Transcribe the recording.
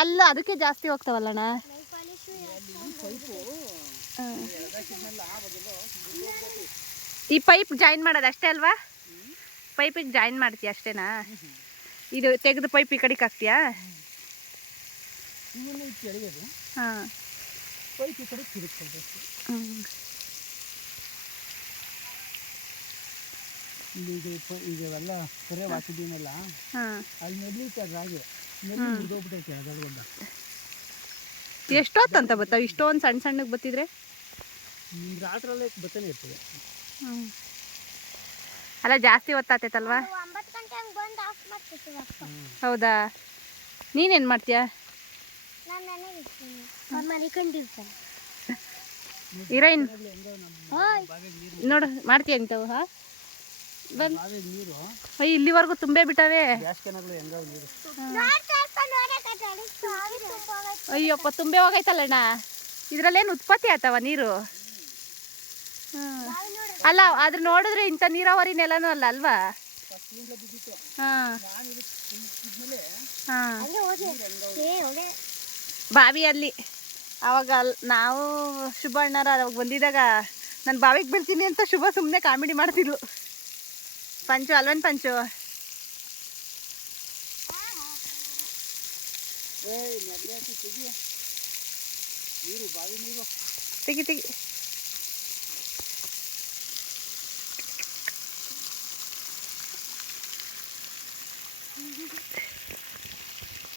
ಅಲ್ಲ ಅದಕ್ಕೆ ಜಾಸ್ತಿ ಹೋಗ್ತಾವಲ್ಲಣ್ಣ. ಈ ಪೈಪ್ ಜಾಯಿನ್ ಮಾಡೋದು ಅಷ್ಟೇ ಅಲ್ವಾ? ಪೈಪಿಗೆ ಜಾಯಿನ್ ಮಾಡ್ತೀಯ ಅಷ್ಟೇನಾ? ಇದು ತೆಗೆದು ಪೈಪ್ ಈ ಕಡೆಗೆ ಹಾಕ್ತೀಯಾ? ಹಾಂ. ಪೈಪ್ ಈ ಕಡೆ ತಿರುಗ್ತದೆ. ಈಗೆಲ್ಲ ಕರೆ ಹಾಕಿದ್ದೀನಲ್ಲ, ಅಲ್ಲಿ ನೆಡ್ಲಿಕ್ಕೆ ರಾಗಿ ಮುರಿದೋಗ್ಬಿಟ್ಟೈತೆ ಅದರೊಂದು. ಎಷ್ಟೊತ್ತಂತ ಬರ್ತಾವೆ ಇಷ್ಟೊಂದು ಸಣ್ಣ ಸಣ್ಣಗೆ ಬತ್ತಿದ್ರೆ? ರಾತ್ರಿಯಲ್ಲೇ ಬತ್ತಾನೆ ಇರ್ತದೆ. ಅಲ್ಲ ಜಾಸ್ತಿ ಹೊತ್ತಾತೈತಲ್ವಾ? ಹೌದಾ? ನೀನೇನು ಮಾಡ್ತೀಯಾ? ಹೀರೋಯಿನ್ ನೋಡು ಮಾಡ್ತೀಯ ಇಂಥವು? ಹಾಂ ಇಲ್ಲಿವರೆಗೂ ತುಂಬೇ ಬಿಟ್ಟವೆ. ಅಯ್ಯಪ್ಪ ತುಂಬೆ ಹೋಗೈತಲ್ಲಣ್ಣ. ಇದ್ರಲ್ಲೇನು ಉತ್ಪತ್ತಿ ಆಯ್ತವ ನೀರು? ಅಲ್ಲ ಅದ್ರ ನೋಡಿದ್ರೆ ಇಂಥ ನೀರಾವರಿ ನೆಲನೂ ಅಲ್ಲ ಅಲ್ವಾ? ಹಾಂ ಹಾಂ. ಬಾವಿಯಲ್ಲಿ ಅವಾಗ ನಾವು ಶುಭ ಅಣ್ಣರ ಅವಾಗ ಬಂದಿದ್ದಾಗ ನಾನು ಬಾವಿಗೆ ಬೀಳ್ತೀನಿ ಅಂತ ಶುಭ ಸುಮ್ಮನೆ ಕಾಮಿಡಿ ಮಾಡ್ತಿದ್ಲು. ಪಂಚು ಅಲ್ವನ್ ಪಂಚು? ತೆಗಿ ತೆಗಿ.